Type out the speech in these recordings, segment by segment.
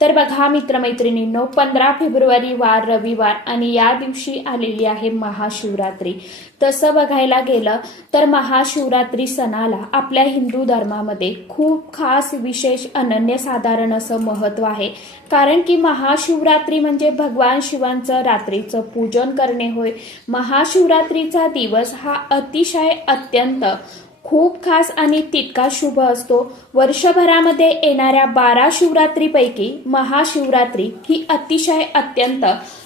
तर बघा मित्रमैत्रिणींनो पंधरा फेब्रुवारी वार रविवार आणि या दिवशी आलेली आहे महाशिवरात्री. तसं बघायला गेलं तर महाशिवरात्री सणाला आपल्या हिंदू धर्मामध्ये खूप खास विशेष अनन्यसाधारण असं महत्त्व आहे. कारण की महाशिवरात्री म्हणजे भगवान शिवांचं रात्रीचं पूजन करणे होय. महाशिवरात्रीचा दिवस हा अतिशय अत्यंत खूप खास आणि तितका शुभ असतो. वर्षभरामध्ये येणाऱ्या बारा शिवरात्रीपैकी महाशिवरात्री ही अतिशय अत्यंत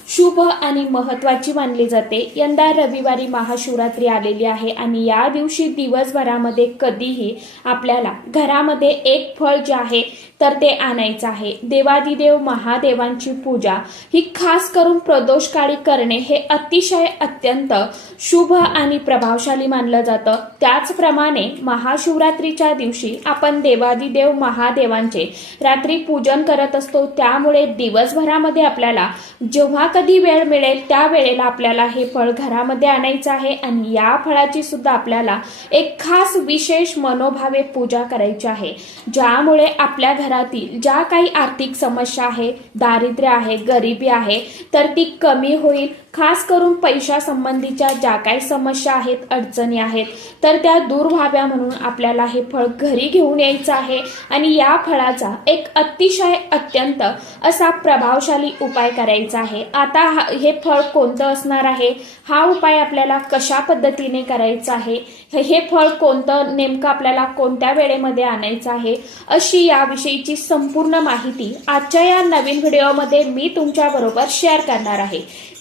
शुभ आणि महत्वाची मानली जाते. यंदा रविवारी महाशिवरात्री आलेली आहे आणि या दिवशी दिवसभरामध्ये कधीही आपल्याला घरामध्ये एक फळ जे आहे तर ते आणायचं आहे. देवादिदेव महादेवांची पूजा ही खास करून प्रदोषकाळी करणे हे अतिशय अत्यंत शुभ आणि प्रभावशाली मानलं जातं. त्याचप्रमाणे महाशिवरात्रीच्या दिवशी आपण देवादिदेव महादेवांचे रात्री पूजन करत असतो. त्यामुळे दिवसभरामध्ये आपल्याला जेव्हा कधी वेळ मिळेल त्या वेळेला आपल्याला हे फळ घरामध्ये आणायचं आहे आणि या फळाची सुद्धा आपल्याला एक खास विशेष मनोभावे पूजा करायची आहे. ज्यामुळे आपल्या शहरातील ज्या काही आर्थिक समस्या आहे दारिद्र्य आहे गरिबी आहे तर ती कमी होईल खास करून पैशासंबंधीच्या ज्या काही समस्या आहेत अडचणी आहेत तर त्या दूर व्हाव्या म्हणून आपल्याला हे फळ घरी घेऊन यायचं आहे. आणि या फळाचा एक अतिशय अत्यंत असा प्रभावशाली उपाय करायचा आहे. आता हा- हे फळ कोणतं असणार आहे? हा उपाय आपल्याला कशा पद्धतीने करायचा आहे? हे- फळ कोणतं नेमकं आपल्याला कोणत्या वेळेमध्ये आणायचं आहे? अशी याविषयीची संपूर्ण माहिती आजच्या या नवीन व्हिडिओमध्ये मी तुमच्याबरोबर शेअर करणार आहे.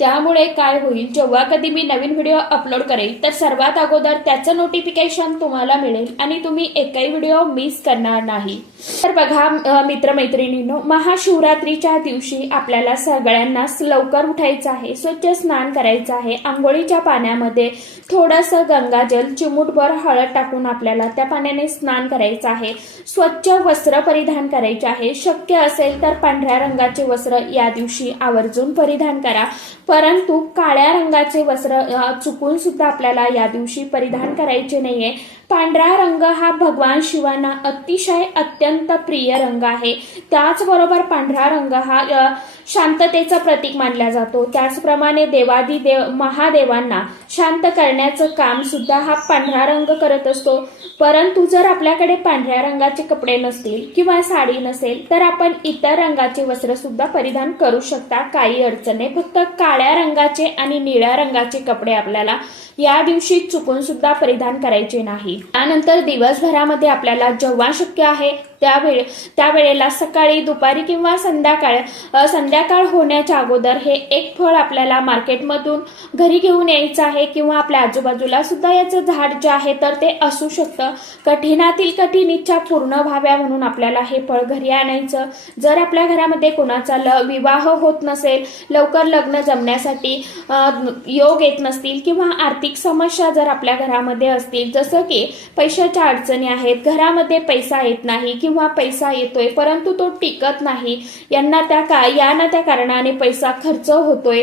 त्यामुळे काय होईल जेव्हा कधी मी नवीन व्हिडिओ अपलोड करेल तर सर्वात अगोदर त्याचं नोटिफिकेशन तुम्हाला मिळेल आणि तुम्ही एकही व्हिडिओ मिस करणार नाही. तर बघा मित्रमैत्रिणींनो महाशिवरात्रीच्या दिवशी आपल्याला सगळ्यांनाच लवकर उठायचं आहे स्वच्छ स्नान करायचं आहे आंघोळीच्या पाण्यामध्ये थोडंसं गंगाजल चिमूटभर हळद टाकून आपल्याला त्या पाण्याने स्नान करायचं आहे. स्वच्छ वस्त्र परिधान करायचे आहे. शक्य असेल तर पांढऱ्या रंगाचे वस्त्र या दिवशी आवर्जून परिधान करा. परंतु काळ्या रंगाचे वस्त्र चुकून सुद्धा आपल्याला या दिवशी परिधान करायचे नाहीये. पांढरा रंग हा भगवान शिवांना अतिशय अत्यंत प्रिय रंग आहे. त्याचबरोबर पांढरा रंग हा शांततेचं प्रतीक मानला जातो. त्याचप्रमाणे देवादी देव महादेवांना शांत करण्याचं काम सुद्धा हा पांढरा रंग करत असतो. परंतु जर आपल्याकडे पांढऱ्या रंगाचे कपडे नसतील किंवा साडी नसेल तर आपण इतर रंगाचे वस्त्र सुद्धा परिधान करू शकता. काही अडचण नाही फक्त काळ्या रंगाचे आणि निळ्या रंगाचे कपडे आपल्याला या दिवशी चुकून सुद्धा परिधान करायचे नाही. त्यानंतर दिवसभरामध्ये आपल्याला जेव्हा शक्य आहे त्यावेळे त्यावेळेला सकाळी दुपारी किंवा संध्याकाळ संध्याकाळ होण्याच्या अगोदर हे एक फळ आपल्याला मार्केटमधून घरी घेऊन यायचं आहे किंवा आपल्या आजूबाजूला सुद्धा याचं झाड जे आहे तर ते असू शकतं. कठीणातील कठीण इच्छा पूर्ण व्हाव्या म्हणून आपल्याला हे फळ घरी आणायचं. जर आपल्या घरामध्ये कोणाचा ल विवाह होत नसेल लवकर लग्न जमण्यासाठी योग येत नसतील किंवा आर्थिक समस्या जर आपल्या घरामध्ये असतील जसं की पैशाच्या अडचणी आहेत घरामध्ये पैसा येत नाही किंवा किंवा पैसा येतोय परंतु तो टिकत नाही. यांना त्या का यांना त्या कारणाने पैसा खर्च होतोय.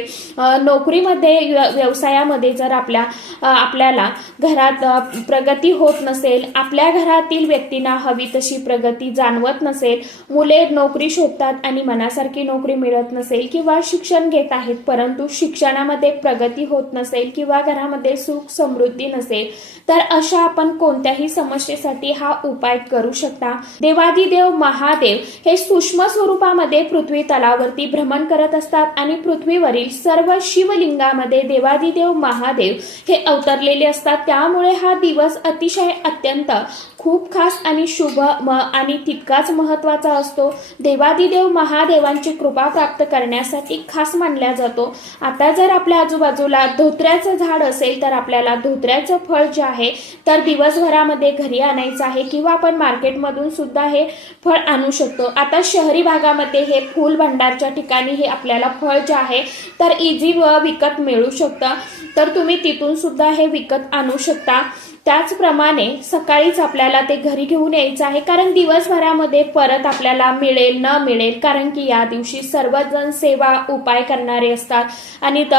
नोकरीमध्ये व्यवसायामध्ये जर आपल्या आपल्याला घरात प्रगती होत नसेल आपल्या घरातील व्यक्तींना हवी तशी प्रगती जाणवत नसेल मुले नोकरी शोधतात आणि मनासारखी नोकरी मिळत नसेल किंवा शिक्षण घेत आहेत परंतु शिक्षणामध्ये प्रगती होत नसेल किंवा घरामध्ये सुख समृद्धी नसेल तर अशा आपण कोणत्याही समस्येसाठी हा उपाय करू शकता. देवादिदेव महादेव हे सूक्ष्म स्वरूपामध्ये पृथ्वी तलावरती भ्रमण करत असतात आणि पृथ्वीवरील सर्व शिवलिंगामध्ये देवादिदेव महादेव हे अवतरलेले असतात. त्यामुळे हा दिवस अतिशय अत्यंत खूप खास आणि शुभ म- आणि तितकाच महत्त्वाचा असतो. देवादिदेव महादेवांची कृपा प्राप्त करण्यासाठी खास मानला जातो. आता जर आपल्या आजूबाजूला धोत्र्याचं झाड असेल तर आपल्याला धोत्र्याचं फळ जे आहे तर दिवसभरामध्ये घरी आणायचं आहे किंवा आपण मार्केटमधून सुद्धा हे फळ आणू शकतो. आता शहरी भागामध्ये हे फूल भंडारच्या ठिकाणी हे आपल्याला फळ जे आहे तर इझी व विकत मिळू शकतं. तर तुम्ही तिथून सुद्धा हे विकत आणू शकता. त्याचप्रमाणे सकाळीच आपल्याला ते घरी घेऊन यायचं आहे कारण दिवसभरामध्ये परत आपल्याला मिळेल न मिळेल कारण की या दिवशी सर्वजण सेवा उपाय करणारे असतात आणि त-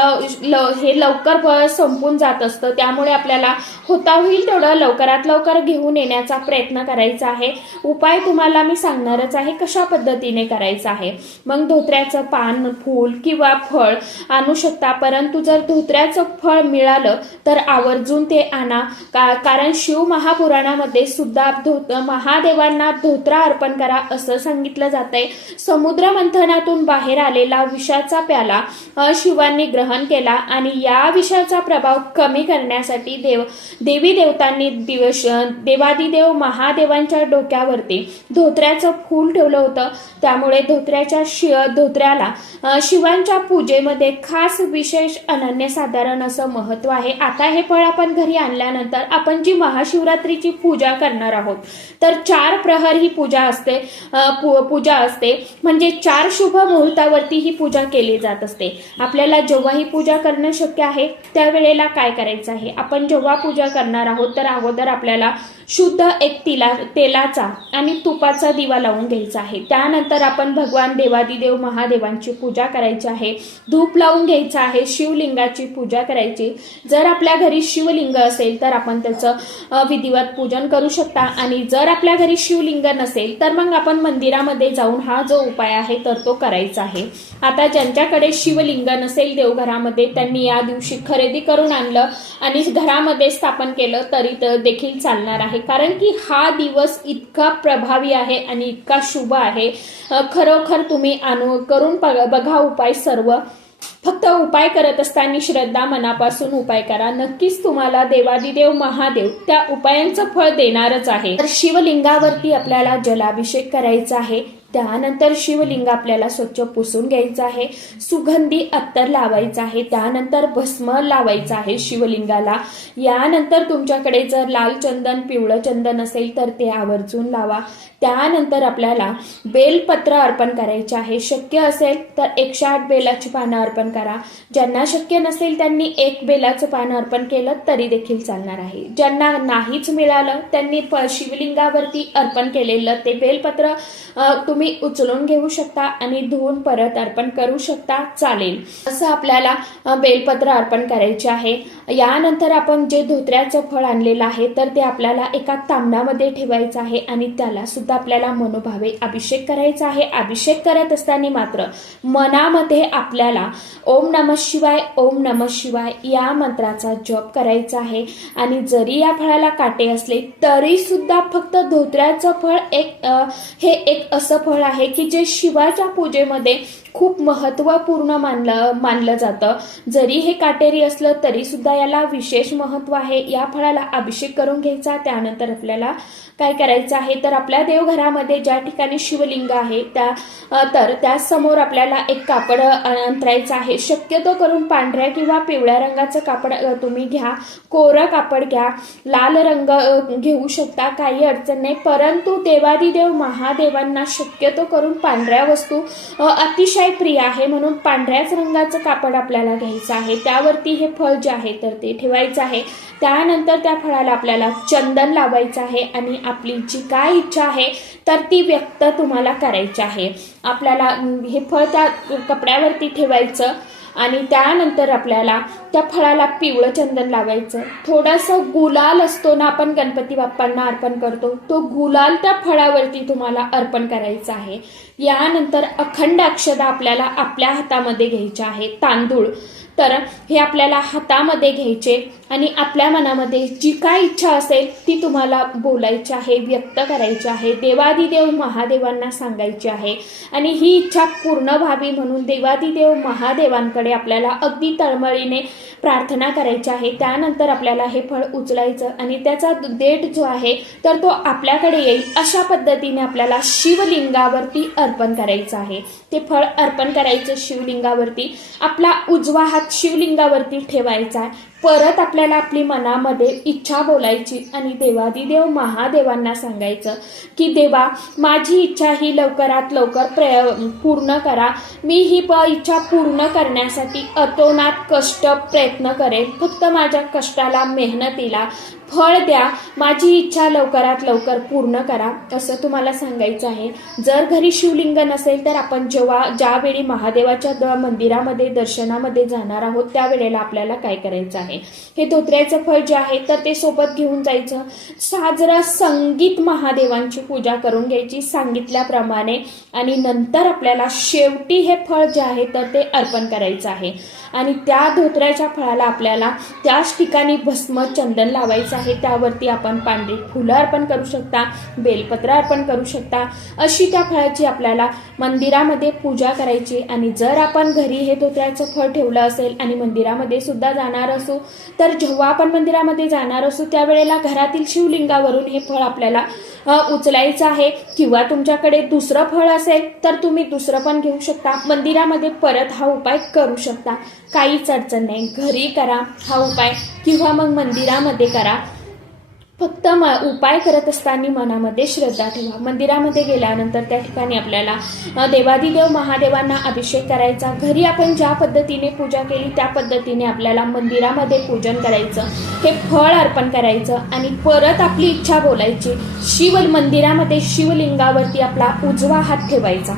हे लवकर संपून जात असतं. त्यामुळे आपल्याला होता होईल तेवढं लवकरात लवकर घेऊन येण्याचा प्रयत्न करायचा आहे. उपाय तुम्हाला मी सांगणारच आहे कशा पद्धतीने करायचा आहे. मग धोत्र्याचं पान फूल किंवा फळ आणू शकता परंतु जर धोत्र्याचं फळ मिळालं तर आवर्जून ते आणा. का कारण शिव महापुराणामध्ये सुद्धा धोत महादेवांना धोत्रा अर्पण करा असं सांगितलं जातंय. समुद्र मंथनातून बाहेर आलेला विषाचा प्याला शिवांनी ग्रहण केला आणि या विषाचा प्रभाव कमी करण्यासाठी देव देवी देवतांनी दिवस देवादिदेव महादेवांच्या डोक्यावरती धोत्र्याचं फूल ठेवलं होतं. त्यामुळे धोत्र्याच्या शि धोत्र्याला शिवांच्या पूजेमध्ये खास विशेष अनन्यसाधारण असं महत्त्व आहे. आता हे फळ आपण घरी आणल्यानंतर आपण जी महाशिवरात्रीची पूजा करणार आहोत तर चार प्रहर ही पूजा असते पूजा असते. म्हणजे चार शुभ मुहूर्तावरती ही पूजा केली जात असते. आपल्याला जेव्हा ही पूजा करणं शक्य आहे त्यावेळेला काय करायचं आहे? आपण जेव्हा पूजा करणार आहोत तर अगोदर आपल्याला शुद्ध एक तिला तेलाचा आणि तुपाचा दिवा लावून घ्यायचा आहे. त्यानंतर आपण भगवान देवादिदेव महादेवांची पूजा करायची आहे. धूप लावून घ्यायचं आहे शिवलिंगाची पूजा करायची. जर आपल्या घरी शिवलिंग असेल तर आपण त्याचं विधिवत पूजन करू शकता. आणि जर आपल्या घरी शिवलिंग नसेल तर मग आपण मंदिरामध्ये जाऊन हा जो उपाय आहे तर तो करायचा आहे. आता ज्यांच्याकडे शिवलिंग नसेल देवघरामध्ये त्यांनी या दिवशी खरेदी करून आणलं आणि घरामध्ये स्थापन केलं तरी तर देखील चालणार आहे. कारण की हा दिवस इतका प्रभावी आहे आणि इतका शुभ आहे. खरोखर तुम्ही आणू करून बघा उपाय सर्व. फक्त उपाय करत असताना श्रद्धा मनापासून उपाय करा. नक्कीच तुम्हाला देवादिदेव महादेव त्या उपायांचं फळ देणारच आहे. तर शिवलिंगावरती आपल्याला जलाभिषेक करायचा आहे. त्यानंतर शिवलिंग आपल्याला स्वच्छ पुसून घ्यायचं आहे. सुगंधी अत्तर लावायचं आहे. त्यानंतर भस्म लावायचं आहे शिवलिंगाला. यानंतर तुमच्याकडे जर लाल चंदन पिवळं चंदन असेल तर ते आवर्जून लावा. त्यानंतर आपल्याला बेलपत्र अर्पण करायचे आहे. शक्य असेल तर एकशे आठ बेलाची पानं अर्पण करा. ज्यांना शक्य नसेल त्यांनी एक बेलाचं पानं अर्पण केलं तरी देखील चालणार आहे. ज्यांना नाहीच मिळालं त्यांनी प- शिवलिंगावरती अर्पण केलेलं ते बेलपत्र तुम्ही तुम्ही उचलून घेऊ शकता आणि धुवून परत अर्पण करू शकता चालेल. असं आपल्याला बेलपत्र अर्पण करायचे आहे. यानंतर आपण जे धोत्र्याचं फळ आणलेलं आहे तर ते आपल्याला एका तांब्यामध्ये ठेवायचं आहे आणि त्याला सुद्धा आपल्याला मनोभावे अभिषेक करायचा आहे. अभिषेक करत असताना मात्र मनामध्ये आपल्याला ओम नम शिवाय ओम नम शिवाय या मंत्राचा जप करायचा आहे. आणि जरी या फळाला काटे असले तरी सुद्धा फक्त धोत्र्याचं फळ एक हे एक असं फळ आहे की जे शिवाच्या पूजेमध्ये खूप महत्त्वपूर्ण मानलं मानलं जातं. जरी हे काटेरी असलं तरी सुद्धा याला विशेष महत्त्व आहे. या फळाला अभिषेक करून घ्यायचा त्यानंतर आपल्याला काय करायचं आहे? तर आपल्या देवघरामध्ये ज्या ठिकाणी शिवलिंग आहे त्या तर त्यासमोर आपल्याला एक कापड अंतरायचं आहे. शक्यतो करून पांढऱ्या किंवा पिवळ्या रंगाचं कापड तुम्ही घ्या. कोरं कापड घ्या. लाल रंग घेऊ शकता काही अडचण नाही. परंतु देवादिदेव महादेवांना शक्यतो करून पांढऱ्या वस्तू अतिशय अतिशय प्रिय आहे म्हणून पांढऱ्याच रंगाचं कापड आपल्याला घ्यायचं आहे. त्यावरती हे फळ जे आहे तर ते ठेवायचं आहे. त्यानंतर त्या फळाला आपल्याला चंदन लावायचं आहे आणि आपली जी काय इच्छा आहे तर ती व्यक्त तुम्हाला करायची आहे. आपल्याला हे फळ त्या कपड्यावरती ठेवायचं. आणि त्यानंतर आपल्याला त्या फळाला पिवळं चंदन लावायचं थोडासा गुलाल असतो ना आपण गणपती बाप्पांना अर्पण करतो तो गुलाल त्या फळावरती तुम्हाला अर्पण करायचा आहे. यानंतर अखंड अक्षदा आपल्याला आपल्या हातामध्ये घ्यायच्या आहे तांदूळ. तर हे आपल्याला हातामध्ये घ्यायचे. आणि आपल्या मनामध्ये जी काय इच्छा असेल ती तुम्हाला बोलायची आहे व्यक्त करायची आहे. देवादिदेव महादेवांना सांगायची आहे. आणि ही इच्छा पूर्ण व्हावी म्हणून देवादिदेव महादेवांकडे आपल्याला अगदी तळमळीने प्रार्थना करायची आहे. त्यानंतर आपल्याला हे फळ उचलायचं आणि त्याचा देठ जो आहे तर तो आपल्याकडे येईल अशा पद्धतीने आपल्याला शिवलिंगावरती अर्पण करायचं आहे. ते फळ अर्पण करायचं शिवलिंगावरती. आपला उजवा हात शिवलिंगावरती ठेवायचा आहे. परत आपल्याला आपली मनामध्ये इच्छा बोलायची आणि देवादिदेव महादेवांना सांगायचं की देवा माझी इच्छा ही लवकरात लवकर प्रय पूर्ण करा. मी ही प इच्छा पूर्ण करण्यासाठी अतोनात कष्ट प्रयत्न करेन. फक्त माझ्या कष्टाला मेहनतीला फळ द्या माझी इच्छा लवकरात लवकर पूर्ण करा असं तुम्हाला सांगायचं आहे. जर घरी शिवलिंग नसेल तर आपण जेव्हा ज्यावेळी महादेवाच्या द मंदिरामध्ये दर्शनामध्ये जाणार आहोत त्यावेळेला आपल्याला काय करायचं आहे? हे धोत्र्याचं फळ जे आहे तर ते सोबत घेऊन जायचं. साजरा संगीत महादेवांची पूजा करून घ्यायची सांगितल्याप्रमाणे. आणि नंतर आपल्याला शेवटी हे फळ जे आहे तर ते अर्पण करायचं आहे. आणि त्या धोत्र्याच्या फळाला आपल्याला त्याच ठिकाणी भस्म चंदन लावायचं आहे त्यावरती आपण पांढरी फुलं अर्पण करू शकता बेलपत्र अर्पण करू शकता. अशी त्या फळाची आपल्याला मंदिरामध्ये पूजा करायची आणि जर आपण घरी हे धोत्र्याचं फळ ठेवलं असेल आणि मंदिरामध्ये सुद्धा जाणार असू तर जेव्हा आपण मंदिरामध्ये जाणार असू त्यावेळेला घरातील शिवलिंगावरून हे फळ आपल्याला उचलायचं आहे. किंवा तुमच्याकडे दुसरं फळ असेल तर तुम्ही दुसरं पण घेऊ शकता. मंदिरामध्ये परत हा उपाय करू शकता. काहीच अडचण नाही. घरी करा हा उपाय. किंवा मग मंदिरामध्ये करा. फक्त म उपाय करत असताना मनामध्ये श्रद्धा ठेवा. मंदिरामध्ये गेल्यानंतर त्या ठिकाणी आपल्याला देवादिदेव महादेवांना अभिषेक करायचा. घरी आपण ज्या पद्धतीने पूजा केली त्या पद्धतीने आपल्याला मंदिरामध्ये पूजन करायचं. हे फळ अर्पण करायचं आणि परत आपली इच्छा बोलायची. शिव मंदिरामध्ये शिवलिंगावरती आपला उजवा हात ठेवायचा.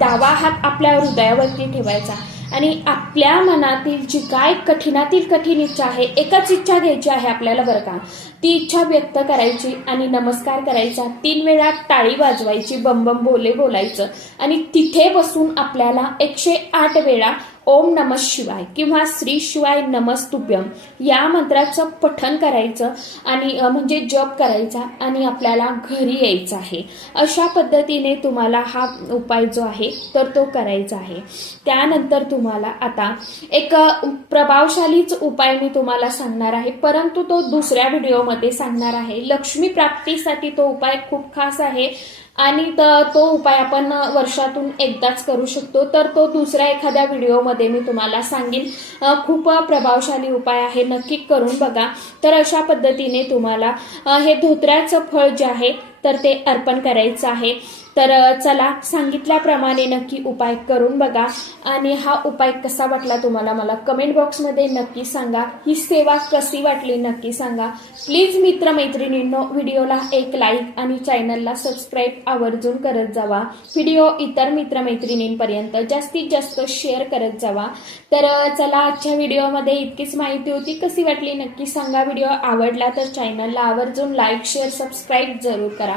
डावा हात आपल्या हृदयावरती ठेवायचा. आणि आपल्या मनातील जी काय कठीणातील कठीण इच्छा आहे एकच इच्छा घ्यायची आहे आपल्याला बरं का? ती इच्छा व्यक्त करायची आणि नमस्कार करायचा. तीन वेळा टाळी वाजवायची बम बम बोले बोलायचं आणि तिथे बसून आपल्याला एकशे आठ वेळा ओम नम शिवाय किंवा श्री शिवाय नमस्तुभ्यम या मंत्राचं पठन करायचं आणि म्हणजे जप करायचा आणि आपल्याला घरी यायचं आहे. अशा पद्धतीने तुम्हाला हा उपाय जो आहे तर तो करायचा आहे. त्यानंतर तुम्हाला आता एक प्रभावशालीच उपाय मी तुम्हाला सांगणार आहे. परंतु तो दुसऱ्या व्हिडिओमध्ये सांगणार आहे. लक्ष्मी प्राप्तीसाठी तो उपाय खूप खास आहे. आणि तो उपाय आपण वर्षातून एकदाच करू शकतो. तर तो दुसऱ्या एखाद्या व्हिडिओमध्ये मी तुम्हाला सांगेन. खूप प्रभावशाली उपाय आहे. नक्की करून बघा. तर अशा पद्धतीने तुम्हाला हे धोत्र्याचं फळ जे आहे तर ते अर्पण करायचं आहे. तर चला सांगितल्याप्रमाणे नक्की उपाय करून बघा. आणि हा उपाय कसा वाटला तुम्हाला मला कमेंट बॉक्समध्ये नक्की सांगा. ही सेवा कशी वाटली नक्की सांगा. प्लीज मित्रमैत्रिणींनो व्हिडिओला एक लाईक आणि चॅनलला सबस्क्राईब आवर्जून करत जावा. व्हिडिओ इतर मित्रमैत्रिणींपर्यंत जास्तीत जास्त शेअर करत जावा. तर चला आजच्या व्हिडिओमध्ये इतकीच माहिती होती. कशी वाटली नक्की सांगा. व्हिडिओ आवडला तर चॅनलला आवर्जून लाईक शेअर सबस्क्राईब जरूर करा.